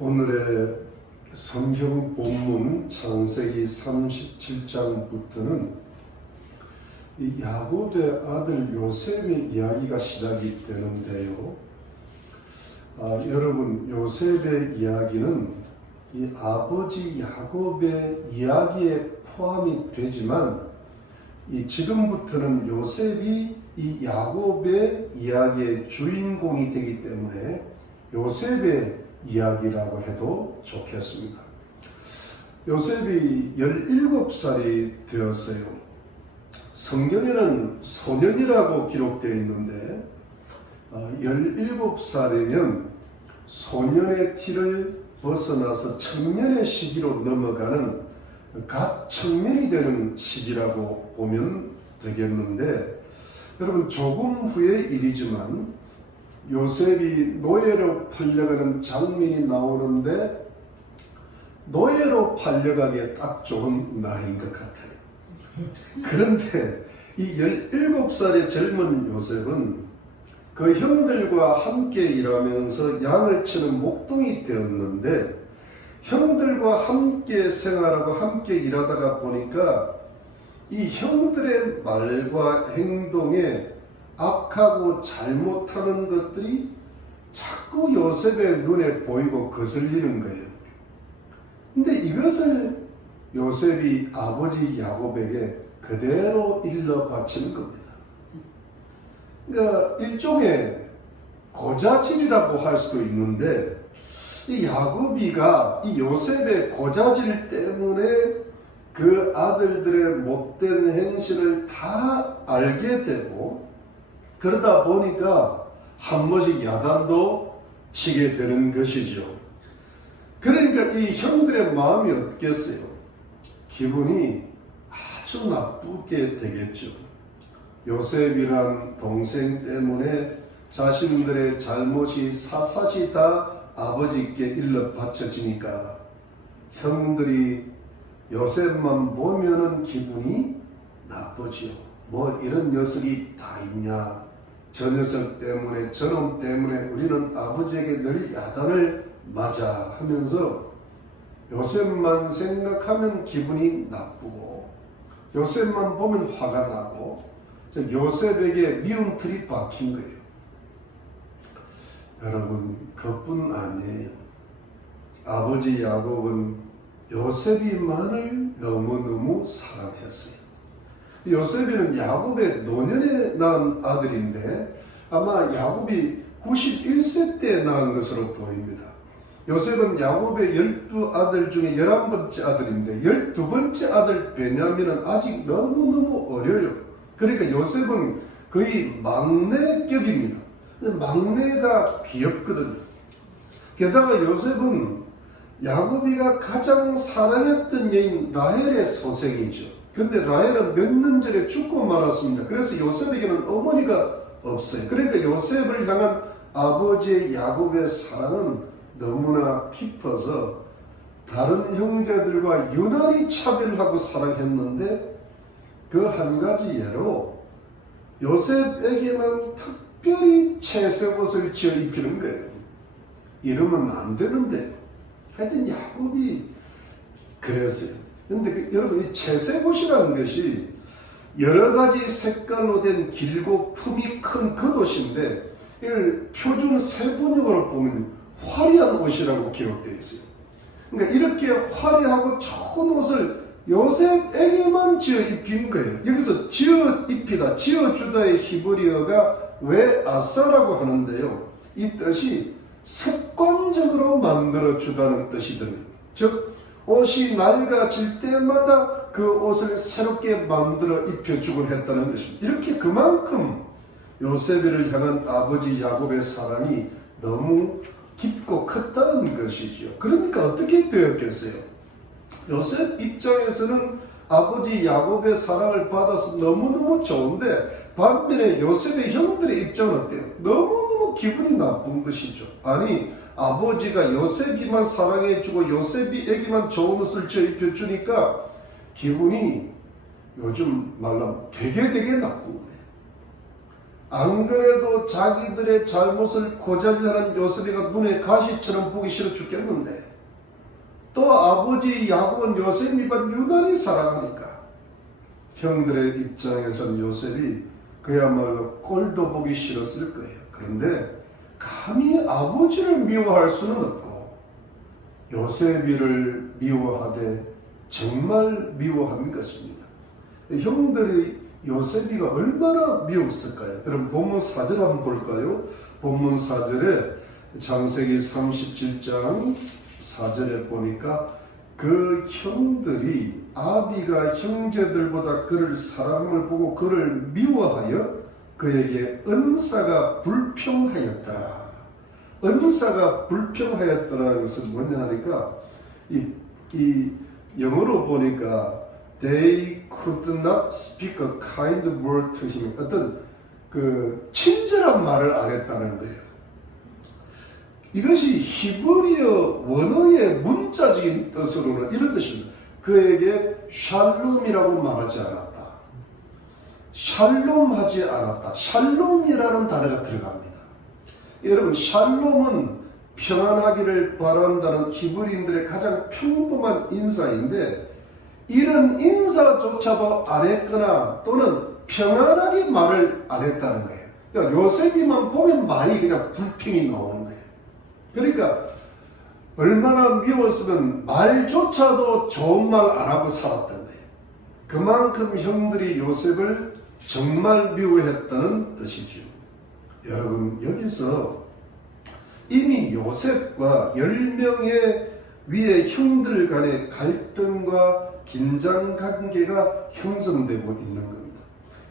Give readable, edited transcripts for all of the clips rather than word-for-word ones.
오늘의 성경 본문 창세기 37장부터는 이 야곱의 아들 요셉의 이야기가 시작이 되는데요. 여러분, 요셉의 이야기는 이 아버지 야곱의 이야기에 포함이 되지만 지금부터는 요셉이 이 야곱의 이야기의 주인공이 되기 때문에 요셉의 이야기라고 해도 좋겠습니다. 요셉이 17살이 되었어요. 성경에는 소년이라고 기록되어 있는데 17살이면 소년의 티를 벗어나서 청년의 시기로 넘어가는 갓 청년이 되는 시기라고 보면 되겠는데, 여러분, 조금 후의 일이지만 요셉이 노예로 팔려가는 장면이 나오는데 노예로 팔려가기에 딱 좋은 나이인 것 같아요. 그런데 이 17살의 젊은 요셉은 그 형들과 함께 일하면서 양을 치는 목동이 되었는데, 형들과 함께 생활하고 함께 일하다가 보니까 이 형들의 말과 행동에 악하고 잘못하는 것들이 자꾸 요셉의 눈에 보이고 거슬리는 거예요. 근데 이것을 요셉이 아버지 야곱에게 그대로 일러 바치는 겁니다. 그러니까 일종의 고자질이라고 할 수도 있는데, 이 야곱이가 이 요셉의 고자질 때문에 그 아들들의 못된 행실을 다 알게 되고, 그러다 보니까 한 번씩 야단도 치게 되는 것이죠. 그러니까 이 형들의 마음이 어떻겠어요? 기분이 아주 나쁘게 되겠죠. 요셉이란 동생 때문에 자신들의 잘못이 샅샅이 다 아버지께 일러 바쳐지니까 형들이 요셉만 보면은 기분이 나쁘지요. 뭐 이런 녀석이 다 있냐, 저 녀석 때문에, 저놈 때문에 우리는 아버지에게 늘 야단을 맞아 하면서 요셉만 생각하면 기분이 나쁘고, 요셉만 보면 화가 나고, 요셉에게 미움틀이 박힌 거예요. 여러분, 그뿐 아니에요. 아버지 야곱은 요셉이만을 너무너무 사랑했어요. 요셉이는 야곱의 노년에 낳은 아들인데 아마 야곱이 91세 때 낳은 것으로 보입니다. 요셉은 야곱의 12아들 중에 11번째 아들인데 12번째 아들 베냐민은 아직 너무너무 어려요. 그러니까 요셉은 거의 막내격입니다. 막내가 귀엽거든요. 게다가 요셉은 야곱이가 가장 사랑했던 여인 라헬의 소생이죠. 근데 라헬은 몇 년 전에 죽고 말았습니다. 그래서 요셉에게는 어머니가 없어요. 그러니까 요셉을 향한 아버지의 야곱의 사랑은 너무나 깊어서 다른 형제들과 유난히 차별하고 사랑했는데, 그 한 가지 예로 요셉에게만 특별히 채색옷을 지어 입히는 거예요. 이러면 안 되는데 하여튼 야곱이 그랬어요. 그런데 여러분, 이 채색옷이라는 것이 여러 가지 색깔로 된 길고 품이 큰 겉옷인데, 이걸 표준 세번역으로 보면 화려한 옷이라고 기록되어 있어요. 그러니까 이렇게 화려하고 좋은 옷을 요셉에게만 지어 입힌 거예요. 여기서 지어 입히다, 지어 주다의 히브리어가 왜 아사라고 하는데요. 이 뜻이 습관적으로 만들어 주다는 뜻이 듭니다. 즉, 옷이 낡아질 때마다 그 옷을 새롭게 만들어 입혀주곤 했다는 것입니다. 이렇게 그만큼 요셉을 향한 아버지 야곱의 사랑이 너무 깊고 컸다는 것이죠. 그러니까 어떻게 되었겠어요? 요셉 입장에서는 아버지 야곱의 사랑을 받아서 너무너무 좋은데, 반면에 요셉의 형들의 입장은 어때요? 너무너무 기분이 나쁜 것이죠. 아니, 아버지가 요셉이만 사랑해주고 요셉에게만 좋은 옷을 지어 입혀주니까 기분이 요즘 말로 되게 나쁜 거예요. 안 그래도 자기들의 잘못을 고자질하는 요셉이가 눈에 가시처럼 보기 싫어 죽겠는데 또 아버지 야곱은 요셉이만 유난히 사랑하니까 형들의 입장에서는 요셉이 그야말로 꼴도 보기 싫었을 거예요. 그런데 감히 아버지를 미워할 수는 없고 요셉이를 미워하되 정말 미워한 것입니다. 형들이 요셉이가 얼마나 미웠을까요? 그럼 본문 4절 한번 볼까요? 본문 4절에 창세기 37장 4절에 보니까 그 형들이 아비가 형제들보다 그를 사랑함을 보고 그를 미워하여 그에게 은사가 불평하였더라. 은사가 불평하였더라는 것은 뭐냐 하니까 이 영어로 보니까 they could not speak a kind word to him. 어떤 그 친절한 말을 안 했다는 거예요. 이것이 히브리어 원어의 문자적인 뜻으로는 이런 뜻입니다. 그에게 샬롬이라고 말하지 않았다. 샬롬하지 않았다. 샬롬이라는 단어가 들어갑니다. 여러분, 샬롬은 평안하기를 바란다는 히브리인들의 가장 평범한 인사인데 이런 인사조차도 안 했거나 또는 평안하게 말을 안 했다는 거예요. 그러니까 요셉이만 보면 말이 그냥 불평이 나오는 거예요. 그러니까 얼마나 미웠으면 말조차도 좋은 말 안 하고 살았던 거예요. 그만큼 형들이 요셉을 정말 미워했다는 뜻이죠. 여러분, 여기서 이미 요셉과 10명의 위의 형들 간의 갈등과 긴장관계가 형성되고 있는 겁니다.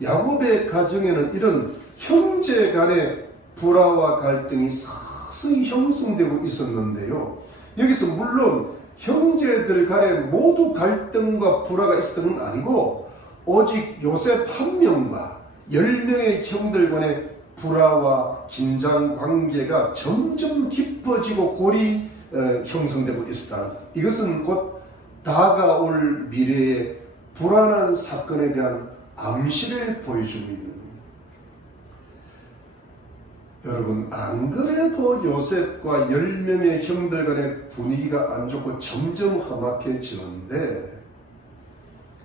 야곱의 가정에는 이런 형제 간의 불화와 갈등이 서서히 형성되고 있었는데요. 여기서 물론 형제들 간에 모두 갈등과 불화가 있었던 건 아니고 오직 요셉 한 명과 10명의 형들 간의 불화와 긴장관계가 점점 깊어지고 골이 형성되고 있었다. 이것은 곧 다가올 미래의 불안한 사건에 대한 암시를 보여주고 있는 겁니다. 여러분, 안 그래도 요셉과 10명의 형들 간의 분위기가 안 좋고 점점 험악해지는데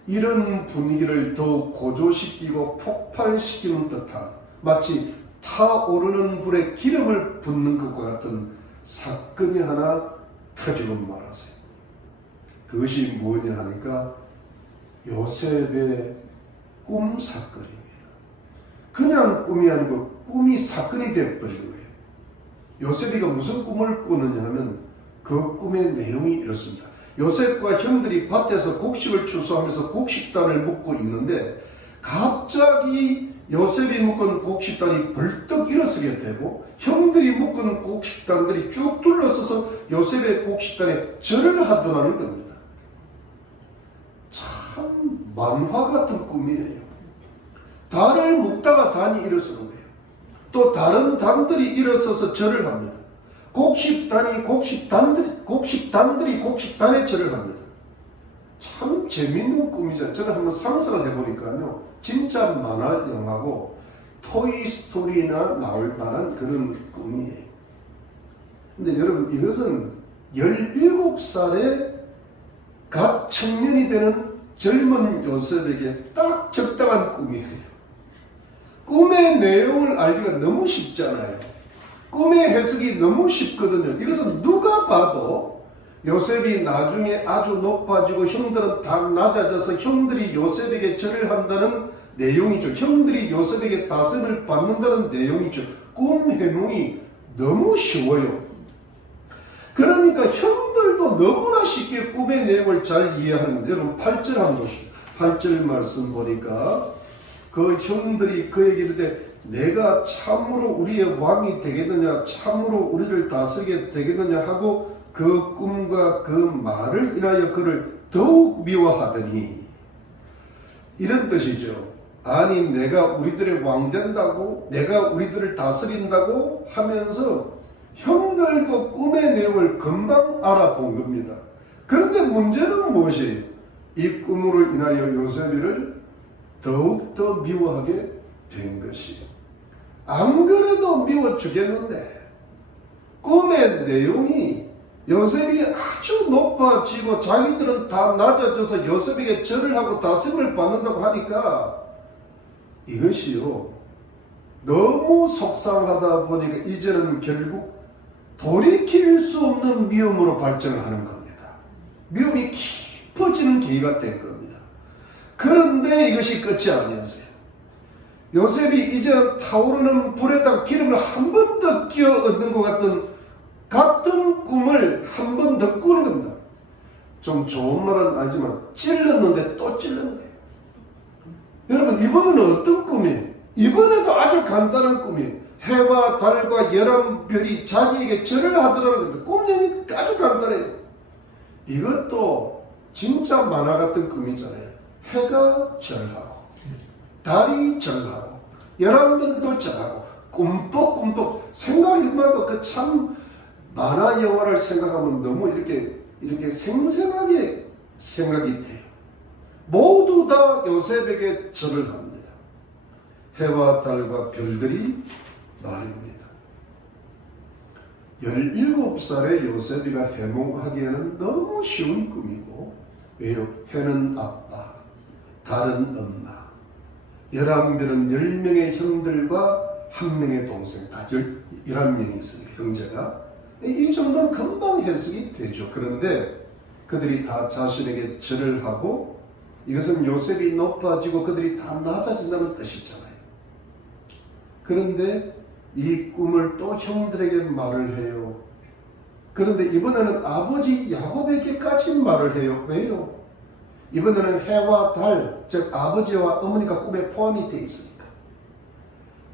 이런 분위기를 더욱 고조시키고 폭발시키는 듯한 마치 타오르는 불에 기름을 붓는 것과 같은 사건이 하나 터지고 말았어요. 그것이 뭐냐 하니까 요셉의 꿈 사건입니다. 그냥 꿈이 아니고 꿈이 사건이 되어버린 거예요. 요셉이가 무슨 꿈을 꾸느냐 하면 그 꿈의 내용이 이렇습니다. 요셉과 형들이 밭에서 곡식을 추수하면서 곡식단을 묶고 있는데 갑자기 요셉이 묶은 곡식단이 벌떡 일어서게 되고 형들이 묶은 곡식단들이 쭉 둘러서서 요셉의 곡식단에 절을 하더라는 겁니다. 참 만화 같은 꿈이에요. 단을 묶다가 단이 일어서는 거예요. 또 다른 단들이 일어서서 절을 합니다. 곡식단들이 곡식단에 절을 합니다. 참 재미있는 꿈이죠. 저는 한번 상상을 해보니까요. 진짜 만화 영화고 토이스토리나 나올 만한 그런 꿈이에요. 근데 여러분, 이것은 17살에 갓 청년이 되는 젊은 요셉에게 딱 적당한 꿈이에요. 꿈의 내용을 알기가 너무 쉽잖아요. 꿈의 해석이 너무 쉽거든요. 이것은 누가 봐도 요셉이 나중에 아주 높아지고 형들은 다 낮아져서 형들이 요셉에게 절을 한다는 내용이죠. 형들이 요셉에게 다스림을 받는다는 내용이죠. 꿈 해몽이 너무 쉬워요. 그러니까 형들도 너무나 쉽게 꿈의 내용을 잘 이해하는데 여러분 8절 한번 보시죠. 8절 말씀 보니까 그 형들이 그에게 이르되 내가 참으로 우리의 왕이 되겠느냐 참으로 우리를 다스리게 되겠느냐 하고 그 꿈과 그 말을 인하여 그를 더욱 미워하더니 이런 뜻이죠. 아니 내가 우리들의 왕 된다고 내가 우리들을 다스린다고 하면서 형들도 꿈의 내용을 금방 알아본 겁니다. 그런데 문제는 무엇이? 이 꿈으로 인하여 요셉이를 더욱더 미워하게 된 것이 안 그래도 미워 죽겠는데 꿈의 내용이 요셉이 아주 높아지고 자기들은 다 낮아져서 요셉에게 절을 하고 다스림을 받는다고 하니까 이것이요 너무 속상하다 보니까 이제는 결국 돌이킬 수 없는 미움으로 발전을 하는 겁니다. 미움이 깊어지는 계기가 된 겁니다. 그런데 이것이 끝이 아니었어요. 요셉이 이제 타오르는 불에다 기름을 한 번 더 끼워 얻는 것 같은 꿈을 한 번 더 꾸는 겁니다. 좀 좋은 말은 아니지만 찔렀는데 또 찔른 거예요. 여러분 이번에는 어떤 꿈이에요? 이번에도 아주 간단한 꿈이에요. 해와 달과 열한 별이 자기에게 절을 하더라는 겁니다. 꿈 내용이 아주 간단해요. 이것도 진짜 만화 같은 꿈이잖아요. 해가 절하고 달이 절하고 열한 별도 절하고 꿈뻑꿈뻑 생각해봐도 그 참 만화 영화를 생각하면 너무 이렇게 생생하게 생각이 돼요. 모두 다 요셉에게 절을 합니다. 해와 달과 별들이 말입니다. 17살의 요셉이가 해몽하기에는 너무 쉬운 꿈이고 왜요? 해는 아빠, 달은 엄마, 11별은 10명의 형들과 1명의 동생, 다 11명이 있으니까 형제가 이 정도는 금방 해석이 되죠. 그런데 그들이 다 자신에게 절을 하고 이것은 요셉이 높아지고 그들이 다 낮아진다는 뜻이잖아요. 그런데 이 꿈을 또 형들에게 말을 해요. 그런데 이번에는 아버지 야곱에게까지 말을 해요. 왜요? 이번에는 해와 달, 즉 아버지와 어머니가 꿈에 포함이 되어 있으니까.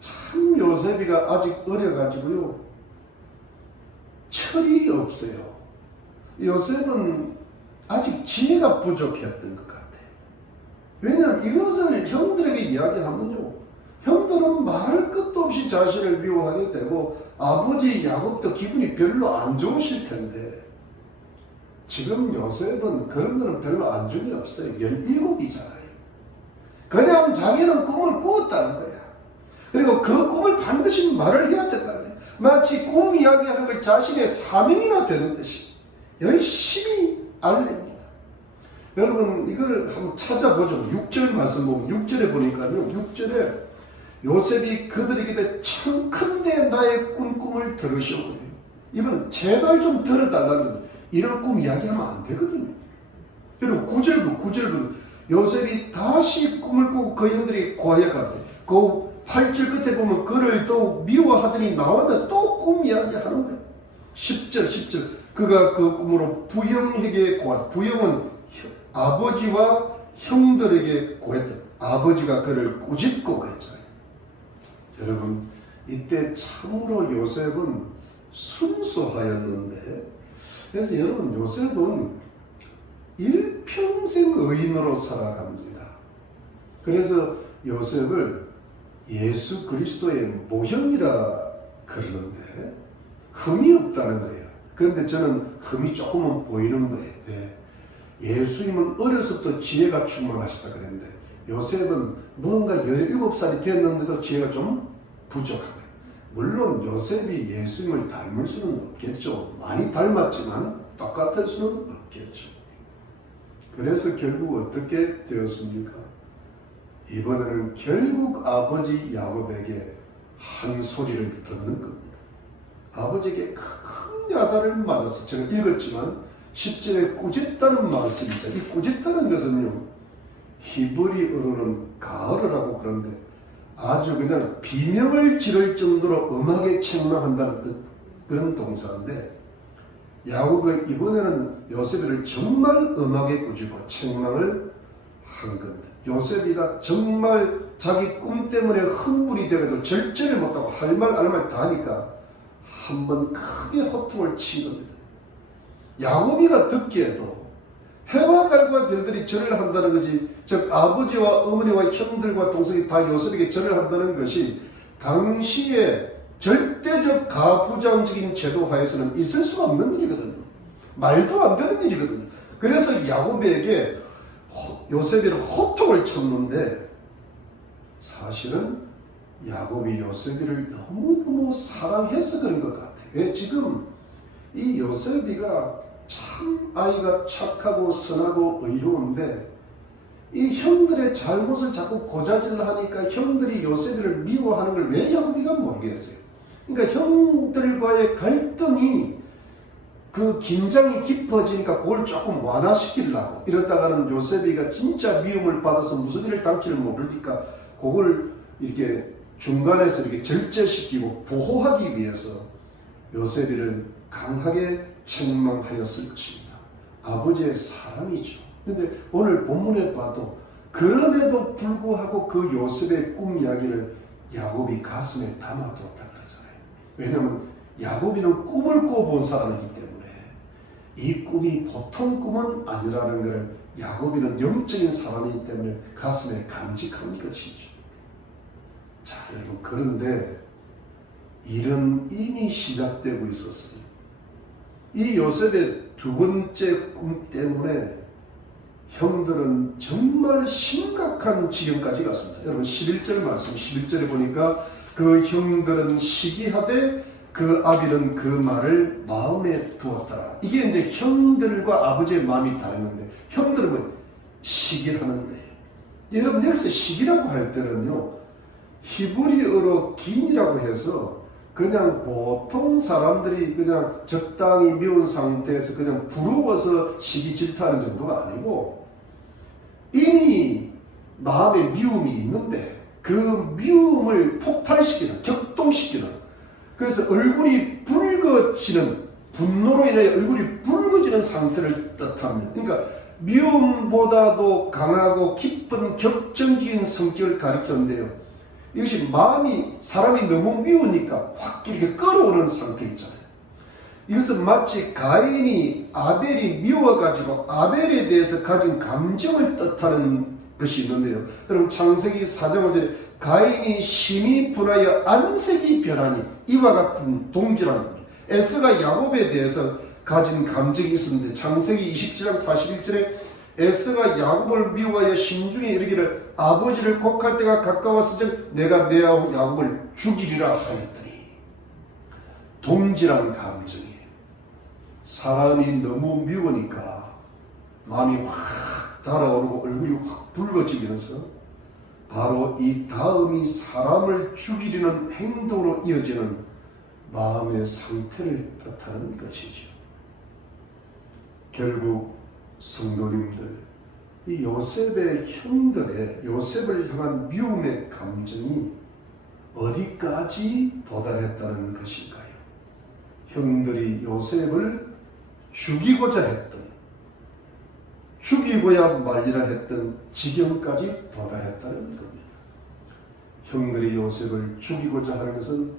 참 요셉이가 아직 어려가지고요. 철이 없어요. 요셉은 아직 지혜가 부족했던 것 같아요. 왜냐하면 이것을 형들에게 이야기하면요. 형들은 말할 것도 없이 자신을 미워하게 되고 아버지 야곱도 기분이 별로 안 좋으실 텐데 지금 요셉은 그런 거는 별로 안 좋은 게 없어요. 17이잖아요. 그냥 자기는 꿈을 꾸었다는 거야. 그리고 그 꿈을 반드시 말을 해야 된다는 거야. 마치 꿈 이야기하는 걸 자신의 사명이나 되는 듯이 열심히 알립니다. 여러분 이걸 한번 찾아보죠. 6절 말씀 보면 6절에 보니까요. 6절에 요셉이 그들에게 참 큰데 나의 꿈을 들으시오. 이번은 제발 좀 들어달라는 이런 꿈 이야기하면 안 되거든요. 그리고 9절부터 요셉이 다시 꿈을 꾸고 그 형들이 고하여갑니다. 그 8절 끝에 보면 그를 또 미워하더니 나왔는데 또 꿈 이야기하는 거예요. 10절 그가 그 꿈으로 부영에게 고하다. 부영은 아버지와 형들에게 고했다. 아버지가 그를 꾸짖고 그랬잖아요. 여러분 이때 참으로 요셉은 순수하였는데 그래서 여러분 요셉은 일평생 의인으로 살아갑니다. 그래서 요셉을 예수 그리스도의 모형이라 그러는데 흠이 없다는 거예요. 그런데 저는 흠이 조금은 보이는 거예요. 왜? 예수님은 어려서부터 지혜가 충만하시다 그랬는데 요셉은 뭔가 17살이 됐는데도 지혜가 좀 부족하고요. 물론 요셉이 예수님을 닮을 수는 없겠죠. 많이 닮았지만 똑같을 수는 없겠죠. 그래서 결국 어떻게 되었습니까? 이번에는 결국 아버지 야곱에게 한 소리를 듣는 겁니다. 아버지에게 큰 야단을 맞아서 저는 읽었지만 10절에 꾸짖다는 말씀이죠. 이 꾸짖다는 것은요 히브리어로는 가을이라고 그러는데 아주 그냥 비명을 지를 정도로 엄하게 책망한다는 뜻, 그런 동사인데 야곱은 이번에는 요셉이를 정말 엄하게 꾸짖고 책망을 한 겁니다. 요셉이가 정말 자기 꿈 때문에 흥분이 되어도 절제를 못하고 할 말 안 할 말 다 하니까 한번 크게 호통을 친 겁니다. 야곱이가 듣기에도 해와 달과 별들이 절을 한다는 것이, 즉 아버지와 어머니와 형들과 동생이 다 요셉에게 절을 한다는 것이 당시에 절대적 가부장적인 제도 하에서는 있을 수가 없는 일이거든요. 말도 안 되는 일이거든요. 그래서 야곱에게 요셉이 호통을 쳤는데 사실은 야곱이 요셉이를 너무너무 사랑해서 그런 것 같아요. 왜 지금 이 요셉이가 참 아이가 착하고 선하고 의로운데 이 형들의 잘못을 자꾸 고자질하니까 형들이 요셉이를 미워하는 걸 왜 야곱이가 모르겠어요. 그러니까 형들과의 갈등이 그 긴장이 깊어지니까 그걸 조금 완화시키려고 이러다가는 요셉이가 진짜 미움을 받아서 무슨 일을 당할지를 모르니까 그걸 이렇게 중간에서 이렇게 절제시키고 보호하기 위해서 요셉이를 강하게 책망하였을 것입니다. 아버지의 사랑이죠. 근데 오늘 본문에 봐도 그럼에도 불구하고 그 요셉의 꿈 이야기를 야곱이 가슴에 담아두었다 그러잖아요. 왜냐하면 야곱이는 꿈을 꾸어본 사람이기 때문에 이 꿈이 보통 꿈은 아니라는 것을 야곱이는 영적인 사람이기 때문에 가슴에 간직한 것이죠. 자, 여러분, 그런데 일은 이미 시작되고 있었어요. 이 요셉의 두 번째 꿈 때문에 형들은 정말 심각한 지경까지 갔습니다. 여러분 11절 말씀 11절에 보니까 그 형들은 시기하되 그 아비는 그 말을 마음에 두었더라. 이게 이제 형들과 아버지의 마음이 다르는데 형들은 뭐 시기를 하는데 여러분 여기서 시기라고 할 때는요 히브리어로 긴이라고 해서 그냥 보통 사람들이 그냥 적당히 미운 상태에서 그냥 부러워서 시기 질투하는 정도가 아니고 이미 마음에 미움이 있는데 그 미움을 폭발시키는, 격동시키는, 그래서 얼굴이 붉어지는, 분노로 인해 얼굴이 붉어지는 상태를 뜻합니다. 그러니까 미움보다도 강하고 깊은 격정적인 성격을 가리키는데요. 이것이 마음이 사람이 너무 미우니까 확 이렇게 끌어오는 상태 있잖아요. 이것은 마치 가인이 아벨이 미워가지고 아벨에 대해서 가진 감정을 뜻하는 것이 있는데요. 여러분 창세기 4장 5절에 가인이 심히 분하여 안색이 변하니 이와 같은 동질한 겁니다. 에서가 야곱에 대해서 가진 감정이 있었는데 창세기 27장 41절에 에서가 야곱을 미워하여 심중에 이르기를 아버지를 곡할 때가 가까웠으즉 내가 내 아우 야곱을 죽이리라 하였더니 동질한 감정이에요. 사람이 너무 미우니까 마음이 확 달아오르고 얼굴이 확 붉어지면서 바로 이 다음이 사람을 죽이려는 행동으로 이어지는 마음의 상태를 뜻하는 것이죠. 결국 성도님들, 이 요셉의 형들의 요셉을 향한 미움의 감정이 어디까지 도달했다는 것일까요? 형들이 요셉을 죽이고자 했던, 죽이고야 말리라 했던 지경까지 도달했다는 겁니다. 형들이 요셉을 죽이고자 하는 것은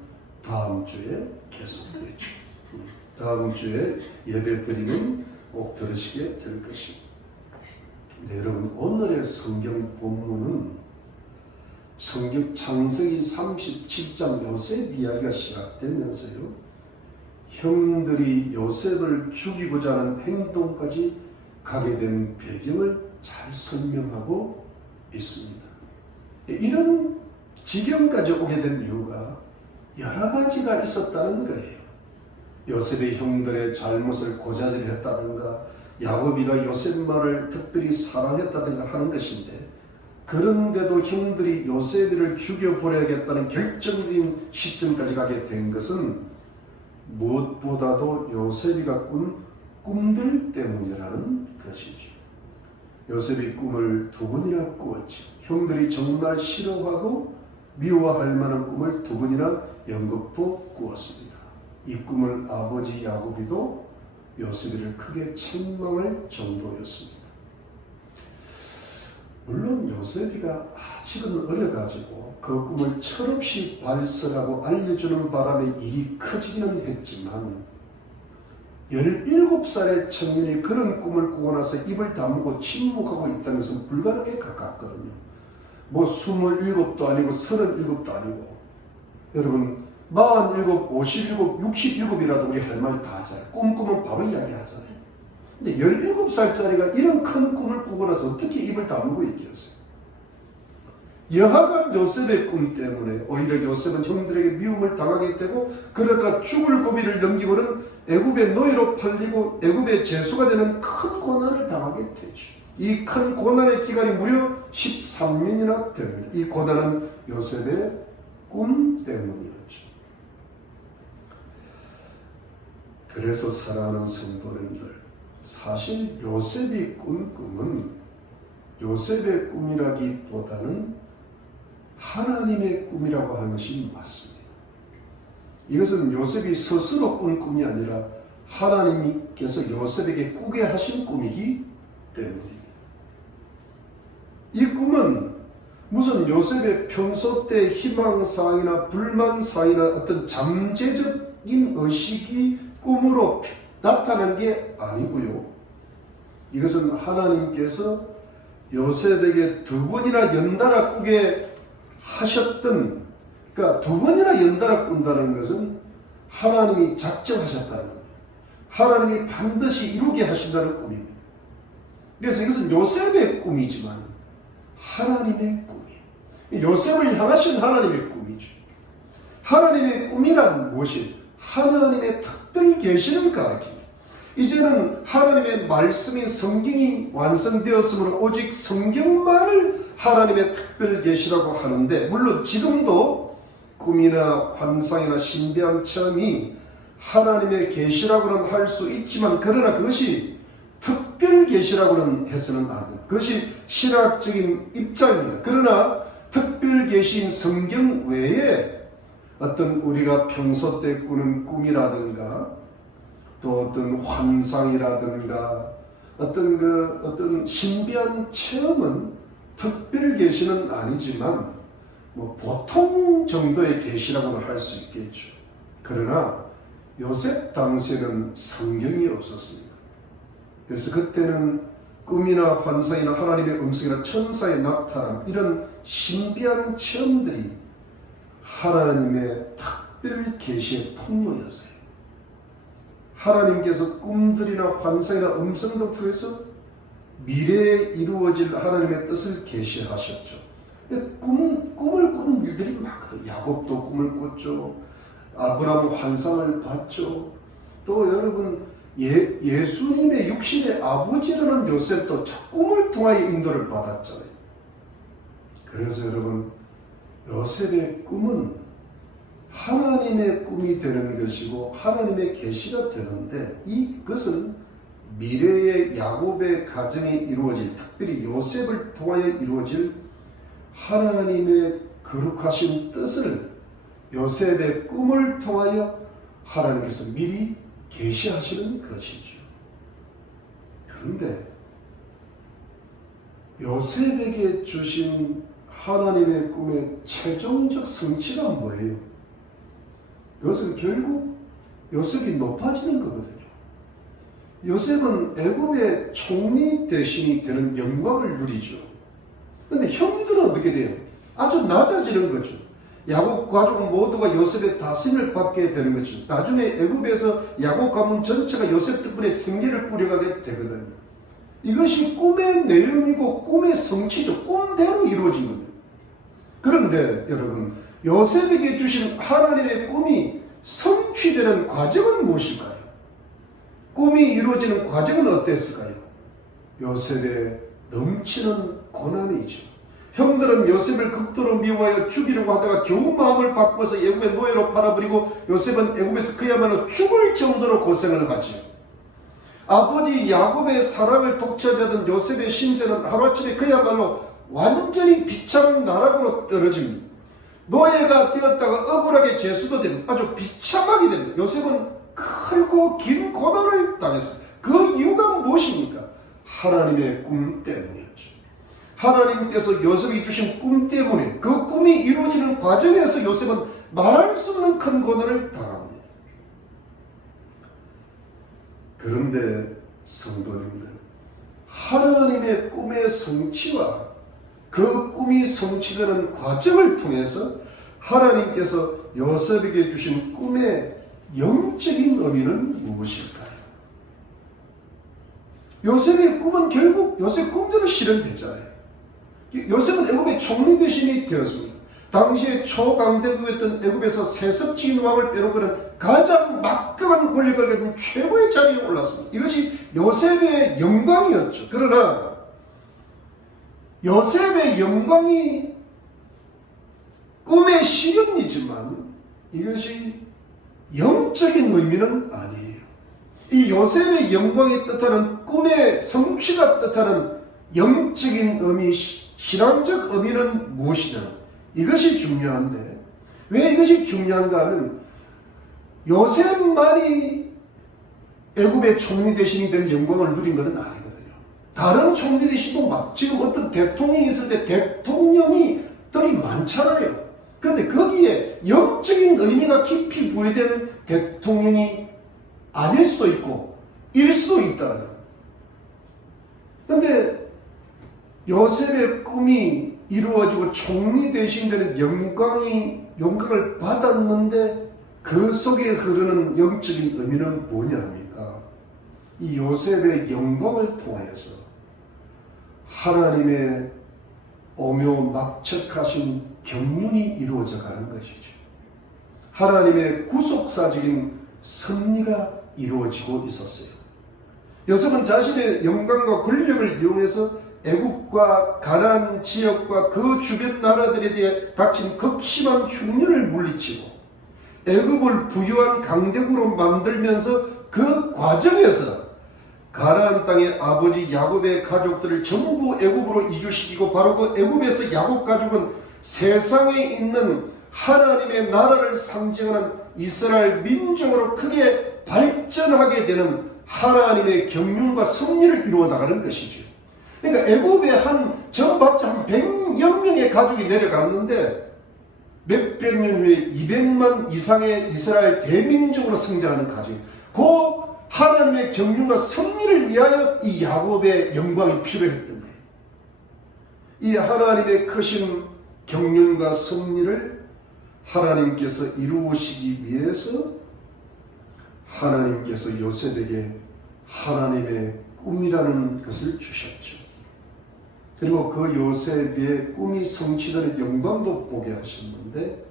다음 주에 계속되죠. 다음 주에 예배 드리면 꼭 들으시게 될 것입니다. 네, 여러분 오늘의 성경 본문은 성경 창세기 37장 요셉 이야기가 시작되면서요 형들이 요셉을 죽이고자 하는 행동까지 가게 된 배경을 잘 설명하고 있습니다. 이런 지경까지 오게 된 이유가 여러 가지가 있었다는 거예요. 요셉의 형들의 잘못을 고자질했다든가 야곱이가 요셉 말을 특별히 사랑했다든가 하는 것인데 그런데도 형들이 요셉을 죽여버려야겠다는 결정적인 시점까지 가게 된 것은 무엇보다도 요셉이가 꾼 꿈들 때문이라는 것이죠. 요셉이 꿈을 두 번이나 꾸었죠. 형들이 정말 싫어하고 미워할 만한 꿈을 두 번이나 연거푸 꾸었습니다. 이 꿈을 아버지 야곱이도 요셉이를 크게 책망할 정도였습니다. 물론 요셉이가 아직은 어려가지고 그 꿈을 철없이 발설하고 알려주는 바람에 일이 커지기는 했지만 17살의 청년이 그런 꿈을 꾸고 나서 입을 다물고 침묵하고 있다는 것은 불가능에 가깝거든요. 뭐 27도 아니고 37도 아니고 여러분 47, 57, 67이라도 우리 할 말 다 하잖아요. 꿈꾸면 바로 이야기하잖아요. 근데 17살짜리가 이런 큰 꿈을 꾸고 나서 어떻게 입을 다물고 얘기했어요? 여하간 요셉의 꿈 때문에 오히려 요셉은 형들에게 미움을 당하게 되고, 그러다가 죽을 고비를 넘기고는 애굽의 노예로 팔리고 애굽의 제수가 되는 큰 고난을 당하게 되죠. 이 큰 고난의 기간이 무려 13년이나 됩니다. 이 고난은 요셉의 꿈 때문이었죠. 그래서 사랑하는 성도님들, 사실 요셉이 꾼 꿈은 요셉의 꿈이라기보다는 하나님의 꿈이라고 하는 것이 맞습니다. 이것은 요셉이 스스로 꾼 꿈이 아니라 하나님께서 요셉에게 꾸게 하신 꿈이기 때문입니다. 이 꿈은 무슨 요셉의 평소 때 희망사항이나 불만사항이나 어떤 잠재적인 의식이 꿈으로 나타난 게 아니고요. 이것은 하나님께서 요셉에게 두 번이나 연달아 꾸게 하셨던, 그러니까 두 번이나 연달아 꾼다는 것은 하나님이 작정하셨다는 겁니다. 하나님이 반드시 이루게 하신다는 꿈입니다. 그래서 이것은 요셉의 꿈이지만 하나님의 꿈이에요. 요셉을 향하신 하나님의 꿈이죠. 하나님의 꿈이란 무엇이? 하나님의 특별 계시를 가리킵니다. 이제는 하나님의 말씀인 성경이 완성되었으므로 오직 성경만을 하나님의 특별 계시라고 하는데, 물론 지금도 꿈이나 환상이나 신비한 체험이 하나님의 계시라고는 할 수 있지만, 그러나 그것이 특별 계시라고는 해서는 안 됩니다. 그것이 신학적인 입장입니다. 그러나 특별 계시인 성경 외에 어떤 우리가 평소 때 꾸는 꿈이라든가 또 어떤 환상이라든가 어떤 신비한 체험은 특별 계시는 아니지만 보통 정도의 계시라고는 할 수 있겠죠. 그러나 요셉 당시에는 성경이 없었습니다. 그래서 그때는 꿈이나 환상이나 하나님의 음성이나 천사의 나타남, 이런 신비한 체험들이 하나님의 특별 계시의 통로였어요. 하나님께서 꿈들이나 환상이나 음성 등 통해서 미래에 이루어질 하나님의 뜻을 계시하셨죠. 꿈을 꾸는 일들이 많거든요. 야곱도 꿈을 꿨죠. 아브라함은 환상을 봤죠. 또 여러분 예수님의 육신의 아버지라는 요셉도 꿈을 통하여 인도를 받았잖아요. 그래서 여러분, 요셉의 꿈은 하나님의 꿈이 되는 것이고 하나님의 계시가 되는데, 이것은 미래의 야곱의 가정이 이루어질, 특별히 요셉을 통하여 이루어질 하나님의 거룩하신 뜻을 요셉의 꿈을 통하여 하나님께서 미리 계시하시는 것이죠. 그런데 요셉에게 주신 하나님의 꿈의 최종적 성취가 뭐예요? 이것은 결국 요셉이 높아지는 거거든요. 요셉은 애굽의 총리 대신이 되는 영광을 누리죠. 그런데 형들은 어떻게 돼요? 아주 낮아지는 거죠. 야곱 가족 모두가 요셉의 다스림을 받게 되는 거죠. 나중에 애굽에서 야곱 가문 전체가 요셉 덕분에 생계를 꾸려가게 되거든요. 이것이 꿈의 내용이고 꿈의 성취죠. 꿈대로 이루어진 겁니다. 그런데 여러분, 요셉에게 주신 하나님의 꿈이 성취되는 과정은 무엇일까요? 꿈이 이루어지는 과정은 어땠을까요? 요셉의 넘치는 고난이죠. 형들은 요셉을 극도로 미워하여 죽이려고 하다가 겨우 마음을 바꿔서 애굽의 노예로 팔아버리고, 요셉은 애굽에서 그야말로 죽을 정도로 고생을 하죠. 아버지 야곱의 사랑을 독차지하던 요셉의 신세는 하루아침에 그야말로 완전히 비참한 나락으로 떨어집니다. 노예가 되었다가 억울하게 제수도 됩니다. 아주 비참하게 됩니다. 요셉은 크고 긴 고난을 당했습니다. 그 이유가 무엇입니까? 하나님의 꿈 때문이었죠. 하나님께서 요셉이 주신 꿈 때문에, 그 꿈이 이루어지는 과정에서 요셉은 말할 수 없는 큰 고난을 당합니다. 그런데 성도님들, 하나님의 꿈의 성취와 그 꿈이 성취되는 과정을 통해서 하나님께서 요셉에게 주신 꿈의 영적인 의미는 무엇일까요? 요셉의 꿈은 결국 요셉 꿈대로 실현되잖아요. 요셉은 애굽의 총리 대신이 되었습니다. 당시에 초강대국이었던 애굽에서 세습지인 왕을 빼놓고는 가장 막강한 권력을 가진 최고의 자리에 올랐습니다. 이것이 요셉의 영광이었죠. 그러나 요셉의 영광이 꿈의 실현이지만 이것이 영적인 의미는 아니에요. 이 요셉의 영광이 뜻하는 꿈의 성취가 뜻하는 영적인 의미, 신앙적 의미는 무엇이냐? 이것이 중요한데, 왜 이것이 중요한가 하면 요셉만이 애굽의 총리 대신이 된 영광을 누린 것은 아니거든요. 다른 총리 대신도 막 지금 어떤 대통령이 있을 때 대통령이 들이 많잖아요. 그런데 거기에 영적인 의미가 깊이 부여된 대통령이 아닐 수도 있고 일 수도 있다는 거예요. 그런데 요셉의 꿈이 이루어지고 총리 대신 되는 영광을 받았는데 그 속에 흐르는 영적인 의미는 뭐냐입니까? 이 요셉의 영광을 통하여서 하나님의 오묘막측하신 경륜이 이루어져 가는 것이죠. 하나님의 구속사적인 섭리가 이루어지고 있었어요. 요셉은 자신의 영광과 권력을 이용해서 애굽과 가나안 지역과 그 주변 나라들에 대해 닥친 극심한 흉년을 물리치고 애굽을 부유한 강대국으로 만들면서 그 과정에서 가나안 땅의 아버지 야곱의 가족들을 전부 애굽으로 이주시키고 바로 그 애굽에서 야곱 가족은 세상에 있는 하나님의 나라를 상징하는 이스라엘 민족으로 크게 발전하게 되는 하나님의 경륜과 섭리를 이루어 나가는 것이죠. 그러니까 애굽에 전박자 한 100여 명의 가족이 내려갔는데 몇백 년 후에 200만 이상의 이스라엘 대민족으로 성장하는 가족. 그 하나님의 경륜과 섭리를 위하여 이 야곱의 영광이 필요했던 거예요. 이 하나님의 크신 경륜과 섭리를 하나님께서 이루시기 위해서 하나님께서 요셉에게 하나님의 꿈이라는 것을 주셨죠. 그리고 그 요셉의 꿈이 성취되는 영광도 보게 하셨는데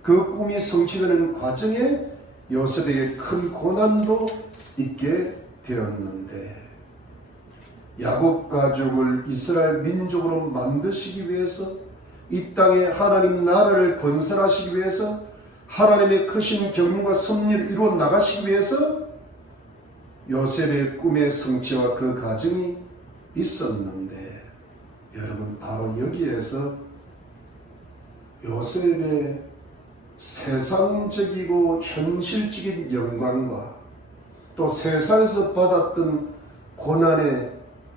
그 꿈이 성취되는 과정에 요셉에게 큰 고난도 있게 되었는데 야곱 가족을 이스라엘 민족으로 만드시기 위해서 이 땅에 하나님 나라를 건설하시기 위해서 하나님의 크신 경륜과 섭리를 이루어 나가시기 위해서 요셉의 꿈의 성취와 그 과정이 있었는데 여러분 바로 여기에서 요셉의 세상적이고 현실적인 영광과 또 세상에서 받았던 고난의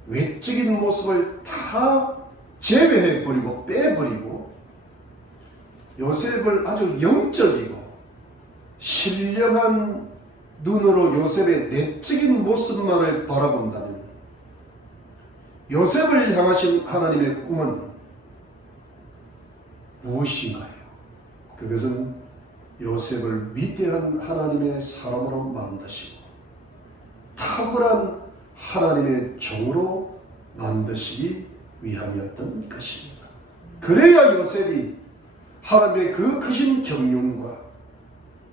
외적인 모습을 다 제외해버리고 빼버리고 요셉을 아주 영적이고 신령한 눈으로 요셉의 내적인 모습만을 바라본다면 요셉을 향하신 하나님의 꿈은 무엇인가요? 그것은 요셉을 위대한 하나님의 사람으로 만드시고 탁월한 하나님의 종으로 만드시기 위함이었던 것입니다. 그래야 요셉이 하나님의 그 크신 경륜과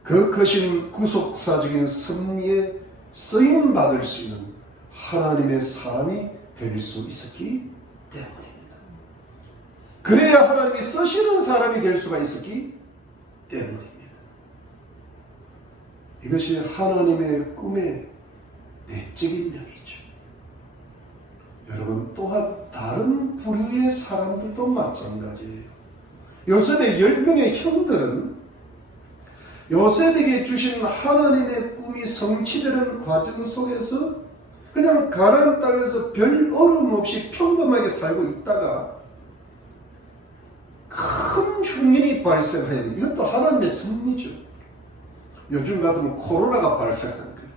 그 크신 구속사적인 섭리에 쓰임받을 수 있는 하나님의 사람이 될 수 있었기 때문입니다. 그래야 하나님이 쓰시는 사람이 될 수가 있었기 때문입니다. 이것이 하나님의 꿈의 내적인 명이죠. 여러분 또한 다른 부류의 사람들도 마찬가지예요. 요셉의 10명의 형들은 요셉에게 주신 하나님의 꿈이 성취되는 과정 속에서 그냥 가나안 땅에서 별 어려움 없이 평범하게 살고 있다가 큰 흉년이 발생하였는데 이것도 하나님의 섭리죠. 요즘 같으면 코로나가 발생한 거예요.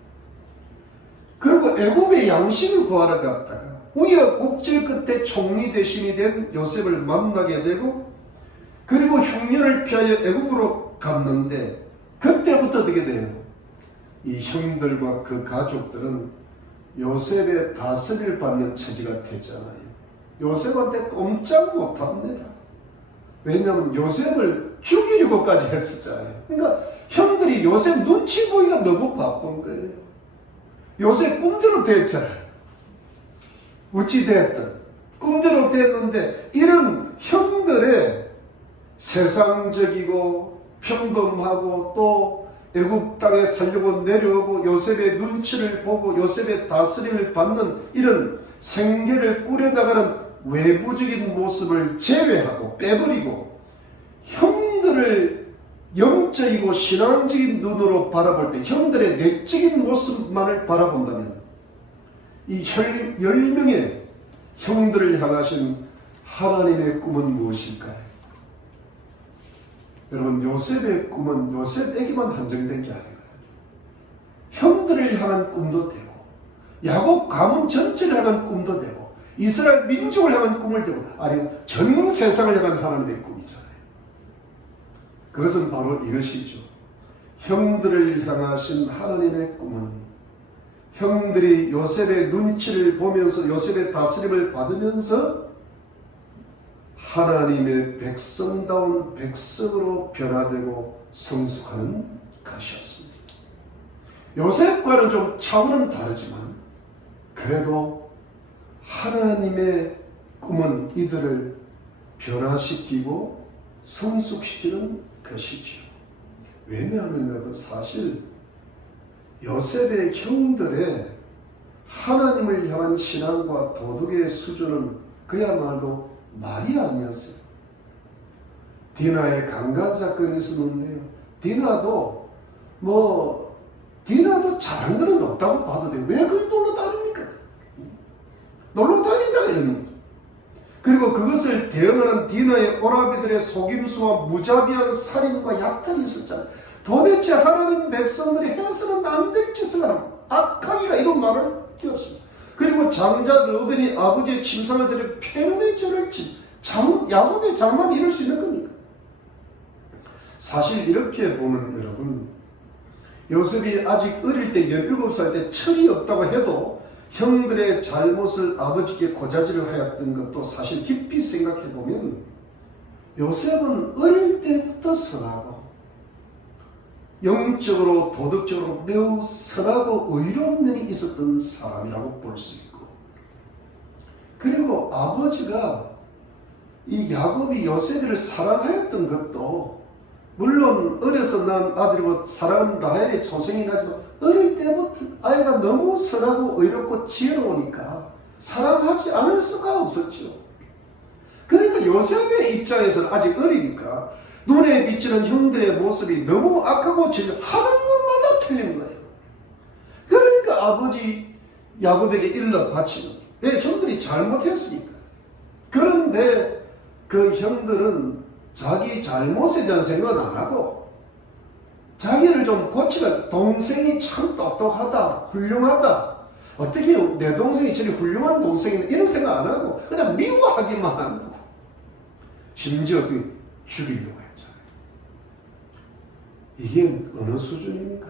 그리고 애굽의 양식을 구하러 갔다가 우여곡절 끝에 총리 대신이 된 요셉을 만나게 되고 그리고 흉년을 피하여 애굽으로 갔는데 그때부터 어떻게 돼요? 이 형들과 그 가족들은 요셉의 다스릴 받는 처지가 되잖아요. 요셉한테 꼼짝 못합니다. 왜냐하면 요셉을 죽이려고까지 했었잖아요. 그러니까 형들이 요셉 눈치 보기가 너무 바쁜 거예요. 요셉 꿈대로 됐잖아요. 어찌 됐든 꿈대로 됐는데 이런 형들의 세상적이고 평범하고 또 애국 땅에 살려고 내려오고 요셉의 눈치를 보고 요셉의 다스림을 받는 이런 생계를 꾸려나가는 외부적인 모습을 제외하고 빼버리고 형들을 영적이고 신앙적인 눈으로 바라볼 때 형들의 내적인 모습만을 바라본다면 이 10명의 형들을 향하신 하나님의 꿈은 무엇일까요? 여러분, 요셉의 꿈은 요셉에게만 한정된 게 아니거든요. 형들을 향한 꿈도 되고 야곱 가문 전체를 향한 꿈도 되고 이스라엘 민족을 향한 꿈을 되고 아니면 전 세상을 향한 하나님의 꿈이잖아요. 그것은 바로 이것이죠. 형들을 향하신 하나님의 꿈은 형들이 요셉의 눈치를 보면서 요셉의 다스림을 받으면서 하나님의 백성다운 백성으로 변화되고 성숙하는 것이었습니다. 요셉과는 좀 차원은 다르지만 그래도 하나님의 꿈은 이들을 변화시키고 성숙시키는 것이지요. 왜냐하면 사실 요셉의 형들의 하나님을 향한 신앙과 도덕의 수준은 그야말로 말이 아니었어요. 디나의 강간 사건이 있었는데요. 디나도 잘한 거는 없다고 봐도 돼요. 왜 그걸 놀러 다닙니까? 놀러 다니다가 이런 거예요. 그리고 그것을 대응하는 디나의 오라비들의 속임수와 무자비한 살인과 약탈이 있었잖아요. 도대체 하나님 백성들이 해서는 안 될 짓을 하는 악하기가 이런 말을 띄웠습니다. 그리고 장자 르벤이 아버지의 침상을 들여 패문의 절을 친 야곱의 장남이 이럴 수 있는 겁니까? 사실 이렇게 보면 여러분, 요셉이 아직 어릴 때 17살 때 철이 없다고 해도 형들의 잘못을 아버지께 고자질을 하였던 것도 사실 깊이 생각해 보면 요셉은 어릴 때부터 선하고 영적으로 도덕적으로 매우 선하고 의로운 면이 있었던 사람이라고 볼 수 있고, 그리고 아버지가 이 야곱이 요셉을 사랑하였던 것도 물론 어려서 난 아들이고 사랑하는 라헬의 초생이긴 하지만 어릴 때부터 아이가 너무 선하고 의롭고 지혜로우니까 사랑하지 않을 수가 없었죠. 그러니까 요셉의 입장에서는 아직 어리니까 눈에 비치는 형들의 모습이 너무 악하고 하는 것마다 틀린 거예요. 그러니까 아버지 야곱에게 일러 바치는 거예요. 왜? 형들이 잘못했으니까. 그런데 그 형들은 자기 잘못에 대한 생각은 안 하고 자기를 좀 고치라. 동생이 참 똑똑하다, 훌륭하다, 어떻게 내 동생이 저리 훌륭한 동생이네, 이런 생각 안 하고 그냥 미워하기만 한 거고, 심지어 어떻게 죽이려고 했잖아요. 이게 어느 수준입니까?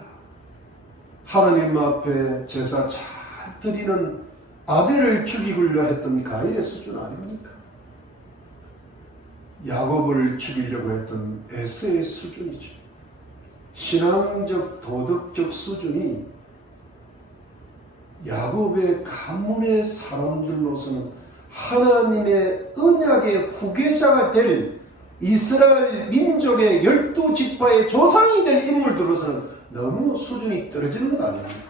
하나님 앞에 제사 잘 드리는 아벨을 죽이려 했던 가인의 수준 아닙니까? 야곱을 죽이려고 했던 에서의 수준이죠. 신앙적 도덕적 수준이 야곱의 가문의 사람들로서는 하나님의 언약의 후계자가 될 이스라엘 민족의 12지파의 조상이 될 인물들로서는 너무 수준이 떨어지는 것 아닙니까?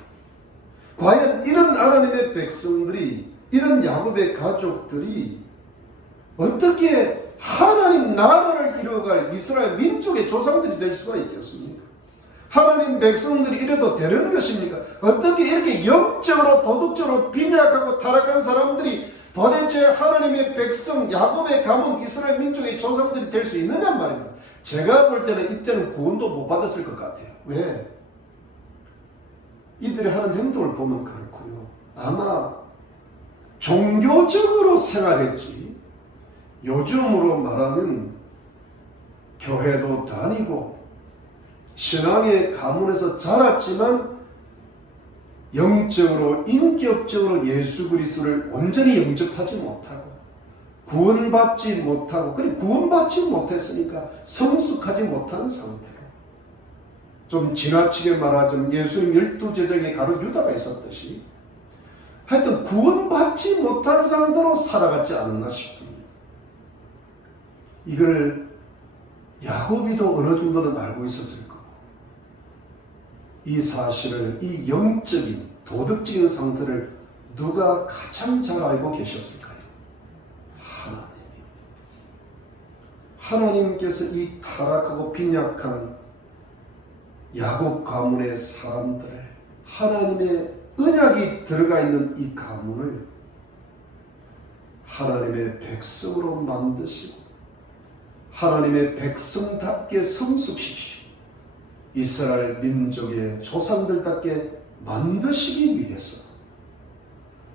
과연 이런 하나님의 백성들이, 이런 야곱의 가족들이 어떻게 하나님 나라를 이루어갈 이스라엘 민족의 조상들이 될 수가 있겠습니까? 하나님 백성들이 이래도 되는 것입니까? 어떻게 이렇게 영적으로 도덕적으로 빈약하고 타락한 사람들이 도대체 하나님의 백성 야곱의 가문 이스라엘 민족의 조상들이 될 수 있느냐 말입니다. 제가 볼 때는 이때는 구원도 못 받았을 것 같아요. 왜? 이들이 하는 행동을 보면 그렇고요. 아마 종교적으로 생활했지, 요즘으로 말하면 교회도 다니고 신앙의 가문에서 자랐지만 영적으로 인격적으로 예수 그리스도를 온전히 영접하지 못하고 구원받지 못하고, 그리고 구원받지 못했으니까 성숙하지 못하는 상태로, 좀 지나치게 말하자면 예수님 12제자에게 가룟 유다가 있었듯이 하여튼 구원받지 못한 상태로 살아갔지 않았나 싶습니다. 이걸 야곱이도 어느 정도는 알고 있었을 거고, 이 사실을, 이 영적인 도덕적인 상태를 누가 가장 잘 알고 계셨을까요? 하나님께서 이 타락하고 빈약한 야곱 가문의 사람들의 하나님의 언약이 들어가 있는 이 가문을 하나님의 백성으로 만드시고 하나님의 백성답게 성숙시키시고 이스라엘 민족의 조상들답게 만드시기 위해서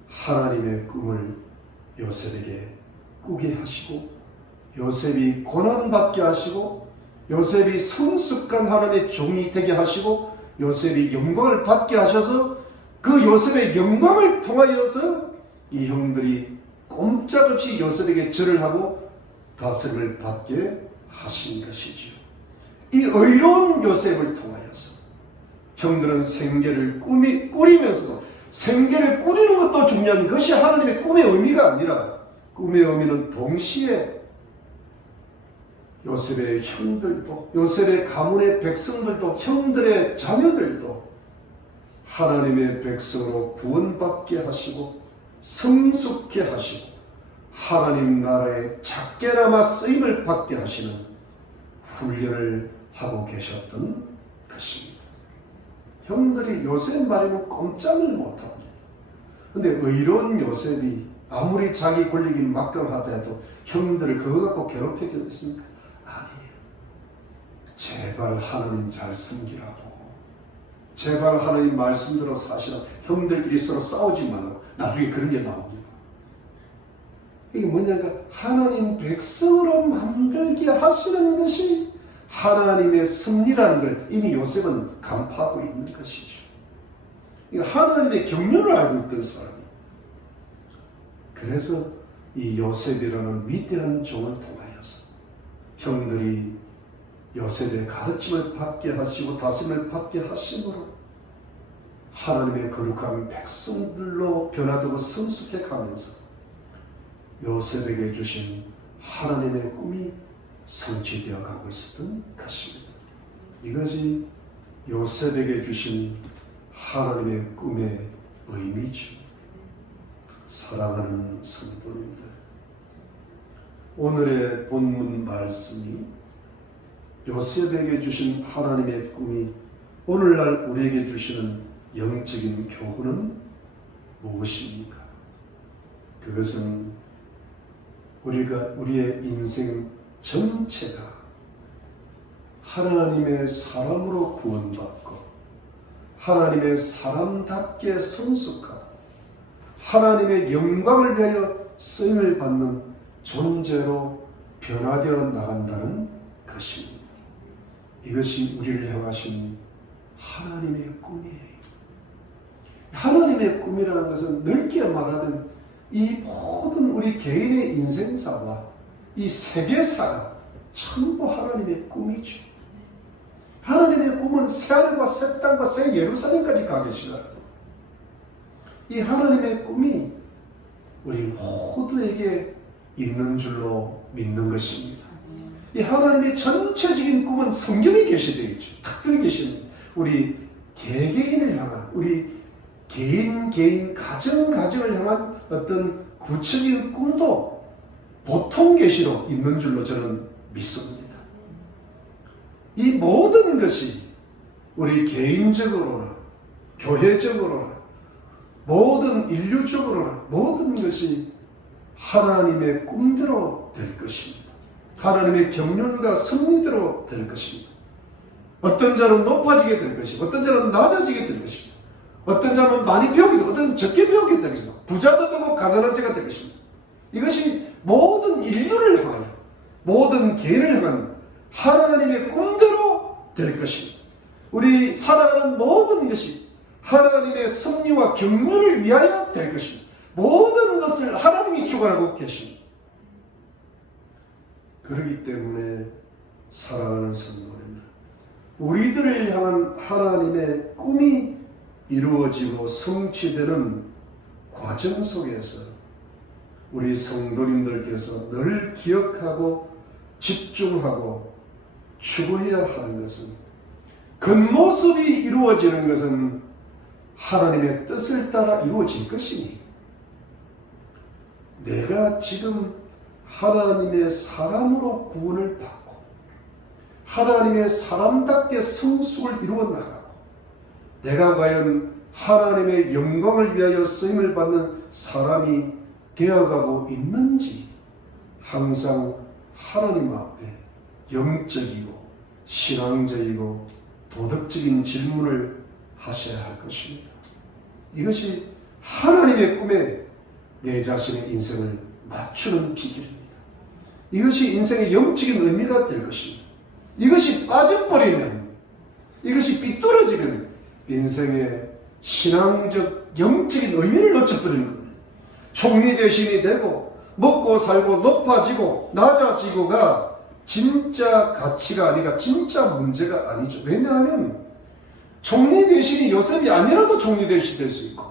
하나님의 꿈을 요셉에게 꾸게 하시고, 요셉이 고난받게 하시고, 요셉이 성숙한 하나님의 종이 되게 하시고, 요셉이 영광을 받게 하셔서 그 요셉의 영광을 통하여서 이 형들이 꼼짝없이 요셉에게 절을 하고 다스림을 받게 하신 것이죠. 이 의로운 요셉을 통하여서 형들은 생계를 꾸리면서, 생계를 꾸리는 것도 중요한 것이 하나님의 꿈의 의미가 아니라, 꿈의 의미는 동시에 요셉의 형들도, 요셉의 가문의 백성들도, 형들의 자녀들도 하나님의 백성으로 구원받게 하시고 성숙케 하시고 하나님 나라에 작게나마 쓰임을 받게 하시는 훈련을 하고 계셨던 것입니다. 형들이 요셉 말이면 꼼짝을 못합니다. 그런데 의로운 요셉이 아무리 자기 권력이 막강하더라도 형들을 그거 갖고 괴롭혔겠습니까? 아니에요. 제발 하나님 잘 섬기라고, 제발 하나님 말씀대로 사시라, 형들끼리 서로 싸우지 말라고. 나중에 그런 게 나옵니다. 이게 뭐냐면 하나님 백성으로 만들게 하시는 것이 하나님의 섭리라는 걸 이미 요셉은 간파하고 있는 것이죠. 하나님의 경륜을 알고 있던 사람이, 그래서 이 요셉이라는 위대한 종을 통하여서 형들이 요셉의 가르침을 받게 하시고 다스림을 받게 하심으로 하나님의 거룩한 백성들로 변화되고 성숙해 가면서 요셉에게 주신 하나님의 꿈이 성취되어 가고 있었던 것입니다. 이것이 요셉에게 주신 하나님의 꿈의 의미죠. 사랑하는 성도님들, 오늘의 본문 말씀이 요셉에게 주신 하나님의 꿈이 오늘날 우리에게 주시는 영적인 교훈은 무엇입니까? 그것은 우리의 인생 전체가 하나님의 사람으로 구원받고 하나님의 사람답게 성숙하고 하나님의 영광을 위하여 쓰임을 받는 존재로 변화되어 나간다는 것입니다. 이것이 우리를 향하신 하나님의 꿈이에요. 하나님의 꿈이라는 것은 넓게 말하는 이 모든 우리 개인의 인생사와 이 세계사가 전부 하나님의 꿈이죠. 하나님의 꿈은 새하늘과 새 땅과 새 예루살렘까지 가 계시더라도 이 하나님의 꿈이 우리 모두에게 있는 줄로 믿는 것입니다. 이 하나님의 전체적인 꿈은 성경에 게시되어 있죠. 특별히 계시는 우리 개개인을 향한, 우리 개인 가정을 향한 어떤 구체적인 꿈도 보통 계시로 있는 줄로 저는 믿습니다. 이 모든 것이 우리 개인적으로나 교회적으로나 모든 인류적으로나 모든 것이 하나님의 꿈대로 될 것입니다. 하나님의 경륜과 섭리대로 될 것입니다. 어떤 자는 높아지게 될 것이고 어떤 자는 낮아지게 될 것입니다. 어떤 자는 많이 배우게 되고 어떤 자는 적게 배우게 될 것입니다. 부자도 되고 가난한 자가 될 것입니다. 이것이 모든 인류를 향하여 모든 개인을 향한 하나님의 꿈대로 될 것입니다. 우리 살아가는 모든 것이 하나님의 섭리와 경륜을 위하여 될 것입니다. 모든 것을 하나님이 주관하고 계십니다. 그렇기 때문에 사랑하는 성도님, 우리들을 향한 하나님의 꿈이 이루어지고 성취되는 과정 속에서 우리 성도님들께서 늘 기억하고 집중하고 추구해야 하는 것은, 겉모습이 이루어지는 것은 하나님의 뜻을 따라 이루어질 것이니, 내가 지금 하나님의 사람으로 구원을 받고 하나님의 사람답게 성숙을 이루어 나가고 내가 과연 하나님의 영광을 위하여 쓰임을 받는 사람이 되어가고 있는지 항상 하나님 앞에 영적이고 신앙적이고 도덕적인 질문을 하셔야 할 것입니다. 이것이 하나님의 꿈에 내 자신의 인생을 맞추는 비결입니다. 이것이 인생의 영적인 의미가 될 것입니다. 이것이 빠져버리면, 이것이 삐뚤어지면 인생의 신앙적 영적인 의미를 놓쳐버리는 겁니다. 총리 대신이 되고 먹고 살고 높아지고 낮아지고가 진짜 가치가 아니라 진짜 문제가 아니죠. 왜냐하면 총리 대신이 요셉이 아니라도 총리 대신이 될 수 있고,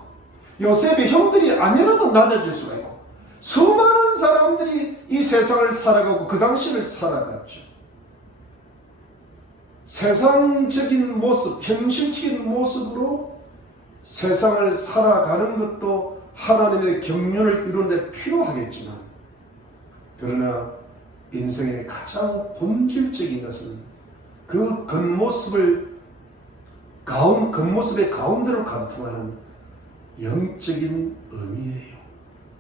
요셉의 형들이 아니라도 낮아질 수가 있고, 수많은 사람들이 이 세상을 살아가고 그 당시를 살아갔죠. 세상적인 모습, 현실적인 모습으로 세상을 살아가는 것도 하나님의 경륜을 이루는 데 필요하겠지만, 그러나 인생의 가장 본질적인 것은 그 겉모습의 가운데로 관통하는 영적인 의미예요.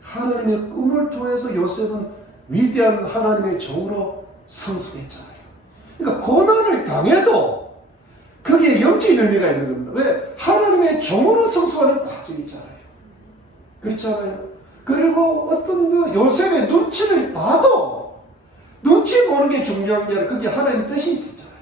하나님의 꿈을 통해서 요셉은 위대한 하나님의 종으로 성숙했잖아요. 그러니까 고난을 당해도 거기에 영적인 의미가 있는 겁니다. 왜? 하나님의 종으로 성숙하는 과정이잖아요. 그렇잖아요. 그리고 어떤 요셉의 눈치를 봐도 눈치 보는 게 중요한 게 아니라 거기에 하나님의 뜻이 있었잖아요.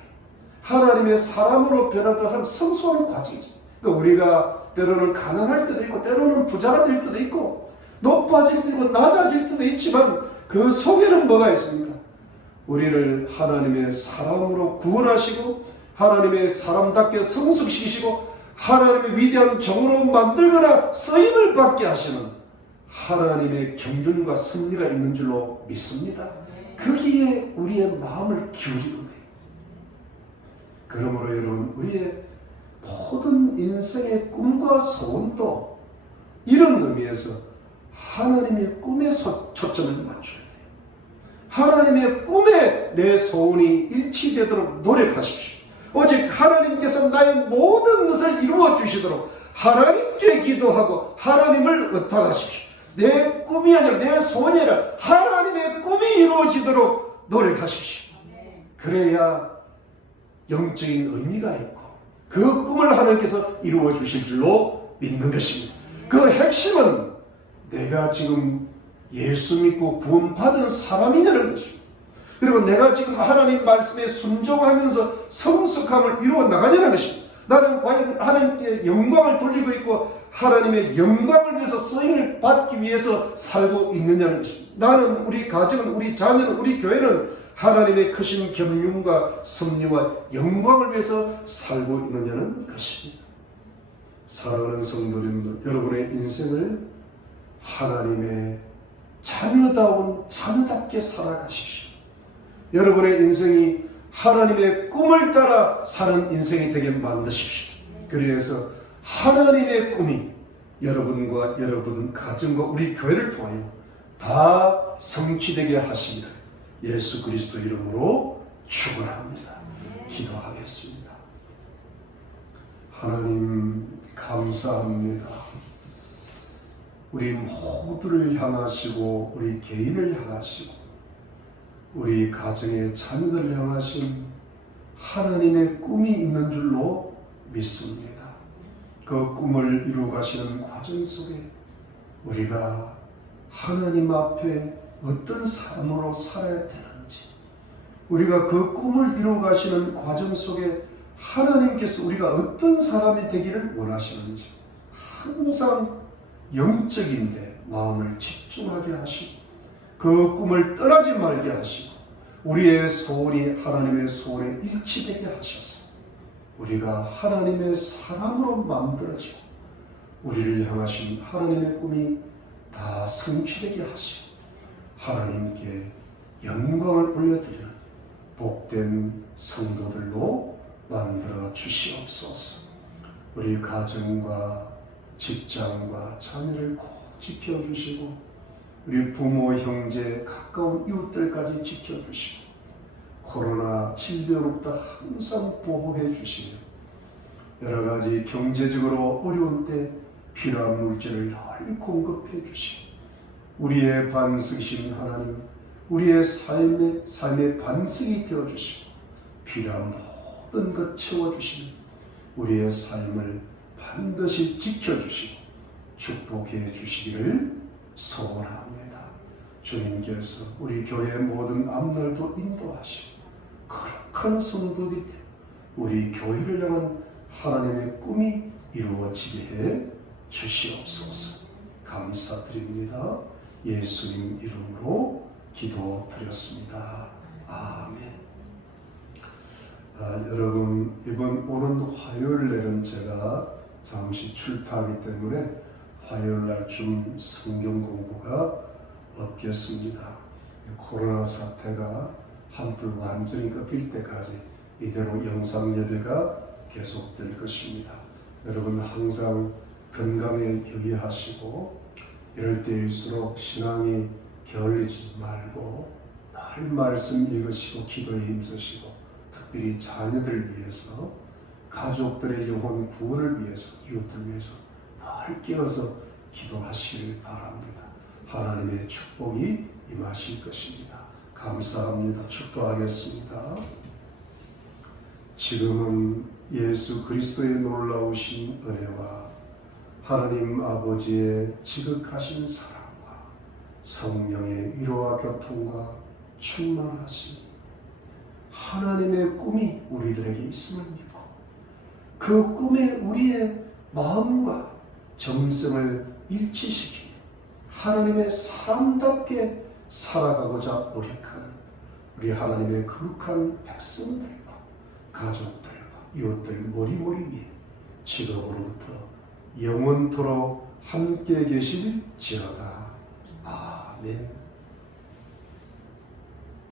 하나님의 사람으로 변하도록 하는 성숙하는 과정이죠. 그러니까 우리가 때로는 가난할 때도 있고 때로는 부자가 될 때도 있고 높아질 때도 있고 낮아질 때도 있지만 그 속에는 뭐가 있습니까? 우리를 하나님의 사람으로 구원하시고 하나님의 사람답게 성숙시키시고 하나님의 위대한 종으로 만들거나 쓰임을 받게 하시는 하나님의 경륜과 섭리가 있는 줄로 믿습니다. 거기에 우리의 마음을 기울이는 거예요. 그러므로 여러분, 우리의 모든 인생의 꿈과 소원도 이런 의미에서 하나님의 꿈에 초점을 맞춰야 돼요. 하나님의 꿈에 내 소원이 일치되도록 노력하십시오. 오직 하나님께서 나의 모든 것을 이루어 주시도록 하나님께 기도하고 하나님을 의탁하십시오. 내 꿈이 아니라 내 소원이 아니라 하나님의 꿈이 이루어지도록 노력하십시오. 그래야 영적인 의미가 있고 그 꿈을 하나님께서 이루어 주실 줄로 믿는 것입니다. 그 핵심은 내가 지금 예수 믿고 구원받은 사람이냐는 것입니다. 그리고 내가 지금 하나님 말씀에 순종하면서 성숙함을 이루어 나가냐는 것입니다. 나는 과연 하나님께 영광을 돌리고 있고 하나님의 영광을 위해서 쓰임을 받기 위해서 살고 있느냐는 것입니다. 나는, 우리 가정은, 우리 자녀는, 우리 교회는 하나님의 크신 경륜과 섭리와 영광을 위해서 살고 있느냐는 것입니다. 사랑하는 성도님들, 여러분의 인생을 하나님의 자녀다운 자녀답게 살아가십시오. 여러분의 인생이 하나님의 꿈을 따라 사는 인생이 되게 만드십시오. 그래서 하나님의 꿈이 여러분과 여러분 가정과 우리 교회를 통하여 다 성취되게 하시기를 예수 그리스도 이름으로 축원합니다. 기도하겠습니다. 하나님 감사합니다. 우리 모두를 향하시고 우리 개인을 향하시고 우리 가정의 자녀들을 향하신 하나님의 꿈이 있는 줄로 믿습니다. 그 꿈을 이루어가시는 과정 속에 우리가 하나님 앞에 어떤 삶으로 살아야 되는지, 우리가 그 꿈을 이루어가시는 과정 속에 하나님께서 우리가 어떤 사람이 되기를 원하시는지 항상 영적인데 마음을 집중하게 하시고 그 꿈을 떠나지 말게 하시고 우리의 소원이 하나님의 소원에 일치되게 하셔서 우리가 하나님의 사람으로 만들어져 우리를 향하신 하나님의 꿈이 다 성취되게 하시고 하나님께 영광을 올려드리는 복된 성도들로 만들어 주시옵소서. 우리 가정과 직장과 자녀를 꼭 지켜주시고 우리 부모, 형제, 가까운 이웃들까지 지켜주시고 코로나 질병으로부터 항상 보호해 주시며 여러 가지 경제적으로 어려운 때 필요한 물질을 늘 공급해 주시고 우리의 반석이신 하나님, 우리의 삶의 반석이 되어 주시고 필요한 모든 것 채워주시며 우리의 삶을 반드시 지켜주시고 축복해 주시기를 소원합니다. 주님께서 우리 교회의 모든 앞날도 인도하시고 거룩한 성도들이 되어 우리 교회를 향한 하나님의 꿈이 이루어지게 해 주시옵소서. 감사드립니다. 예수님 이름으로 기도드렸습니다. 아멘. 여러분, 오는 화요일날은 제가 잠시 출타하기 때문에 화요일날 좀 성경 공부가 없겠습니다. 코로나 사태가 한풀 완전히 꺾일 때까지 이대로 영상 예배가 계속될 것입니다. 여러분 항상 건강에 유의하시고 이럴 때일수록 신앙이 게을리지 말고 늘 말씀 읽으시고 기도에 힘쓰시고 특별히 자녀들을 위해서 가족들의 영혼 구원을 위해서 이웃들 위해서 늘 깨어서 기도하시길 바랍니다. 하나님의 축복이 임하실 것입니다. 감사합니다. 축도하겠습니다. 지금은 예수 그리스도의 놀라우신 은혜와 하나님 아버지의 지극하신 사랑과 성령의 위로와 교통과 충만하신 하나님의 꿈이 우리들에게 있음을 믿고 그 꿈에 우리의 마음과 정성을 일치시키며 하나님의 사람답게 살아가고자 노력하는 우리 하나님의 거룩한 백성들과 가족들과 이웃들 머리머리 위에 지금으로부터 영원토록 함께 계실지어다. 아멘.